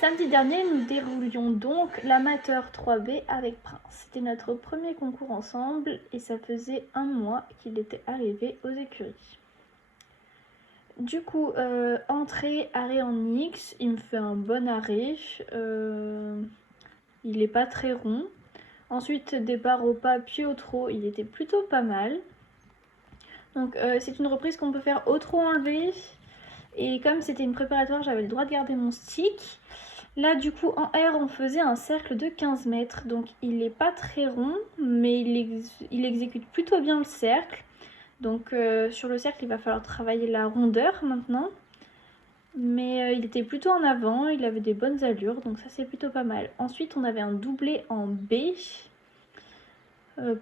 Samedi dernier, nous déroulions donc l'amateur 3B avec Prince. C'était notre premier concours ensemble et ça faisait un mois qu'il était arrivé aux écuries. Du coup, entrée, arrêt en X, il me fait un bon arrêt. Il n'est pas très rond. Ensuite, départ au pas puis au trot, il était plutôt pas mal. Donc c'est une reprise qu'on peut faire au trot enlevé. Et comme c'était une préparatoire, j'avais le droit de garder mon stick. Là du coup en R on faisait un cercle de 15 mètres. Donc il n'est pas très rond, mais il exécute plutôt bien le cercle. Donc sur le cercle il va falloir travailler la rondeur maintenant. Mais il était plutôt en avant, il avait des bonnes allures, donc ça c'est plutôt pas mal. Ensuite on avait un doublé en B.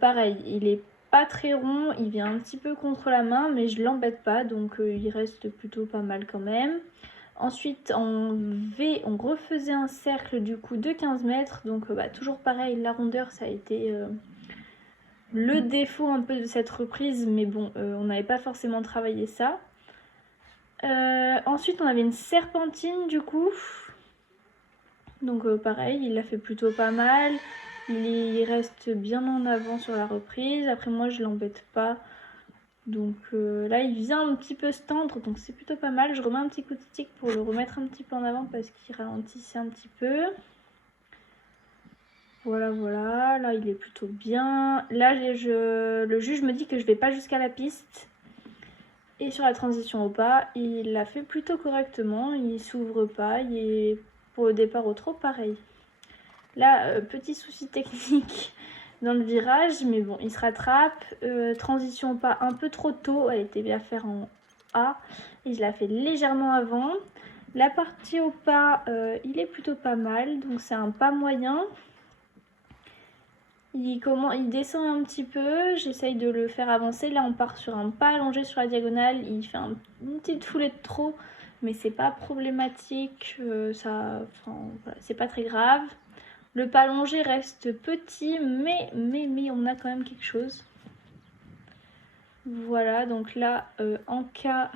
Pareil, il est pas très rond, il vient un petit peu contre la main, mais je l'embête pas, donc il reste plutôt pas mal quand même. Ensuite en V, on refaisait un cercle du coup de 15 mètres, donc toujours pareil, la rondeur ça a été le défaut un peu de cette reprise, mais bon, on n'avait pas forcément travaillé ça. Ensuite on avait une serpentine du coup, donc pareil, il l'a fait plutôt pas mal. Il reste bien en avant sur la reprise. Après moi je l'embête pas. Donc là il vient un petit peu se tendre. Donc c'est plutôt pas mal. Je remets un petit coup de stick pour le remettre un petit peu en avant parce qu'il ralentissait un petit peu. Voilà, voilà. Là il est plutôt bien. Là le juge me dit que je vais pas jusqu'à la piste. Et sur la transition au pas, il l'a fait plutôt correctement. Il s'ouvre pas. Il est pour le départ au trot pareil. Là, petit souci technique dans le virage, mais bon, il se rattrape. Transition pas un peu trop tôt, elle était bien faire en A, et je la fais légèrement avant. La partie au pas, il est plutôt pas mal, donc c'est un pas moyen. Il descend un petit peu, j'essaye de le faire avancer. Là, on part sur un pas allongé sur la diagonale, il fait une petite foulée de trop, mais c'est pas problématique, voilà, c'est pas très grave. Le pas allongé reste petit, mais on a quand même quelque chose. Voilà, donc là, en cas,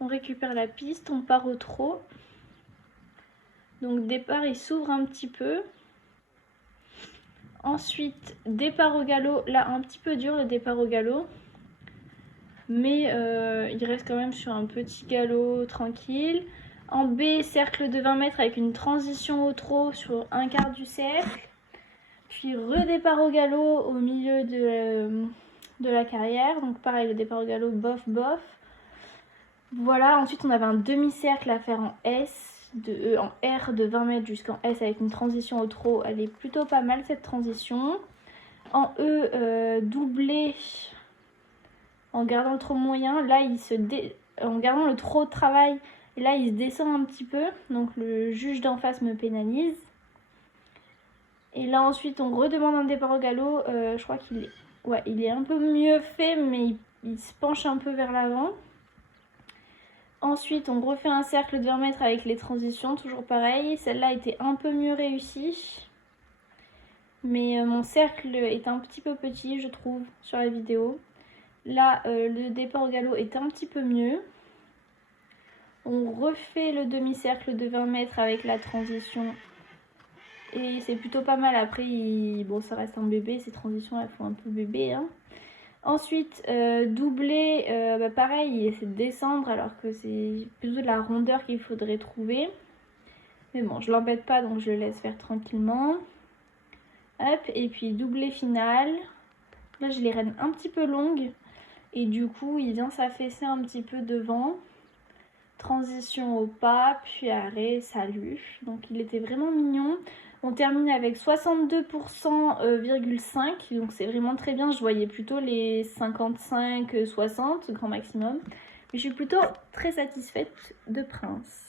on récupère la piste, on part au trot. Donc départ, il s'ouvre un petit peu. Ensuite, départ au galop. Là, un petit peu dur le départ au galop. Mais il reste quand même sur un petit galop tranquille. En B, cercle de 20 mètres avec une transition au trot sur un quart du cercle. Puis redépart au galop au milieu de la carrière. Donc pareil, le départ au galop, bof, bof. Voilà, ensuite on avait un demi-cercle à faire en S, en R de 20 mètres jusqu'en S avec une transition au trot. Elle est plutôt pas mal cette transition. En E, doublé en gardant le trot moyen. Là, en gardant le trot de travail, et là il se descend un petit peu. Donc le juge d'en face me pénalise. Et là ensuite on redemande un départ au galop, je crois il est un peu mieux fait, mais il se penche un peu vers l'avant. Ensuite on refait un cercle de 20 mètres avec les transitions, toujours pareil. Celle-là était un peu mieux réussie. Mais mon cercle est un petit peu petit, je trouve, sur la vidéo. Là, le départ au galop est un petit peu mieux. On refait le demi-cercle de 20 mètres avec la transition. Et c'est plutôt pas mal. Après, bon, ça reste un bébé. Ces transitions, elles font un peu bébé. Hein. Ensuite, doublé, pareil, il essaie de descendre alors que c'est plutôt de la rondeur qu'il faudrait trouver. Mais bon, je l'embête pas, donc je le laisse faire tranquillement. Hop, et puis doublé final. Là, j'ai les rênes un petit peu longues. Et du coup, il vient s'affaisser un petit peu devant. Transition au pas, puis arrêt, salut. Donc il était vraiment mignon. On termine avec 62,5%, donc c'est vraiment très bien. Je voyais plutôt les 55-60 grand maximum. Mais je suis plutôt très satisfaite de Prince.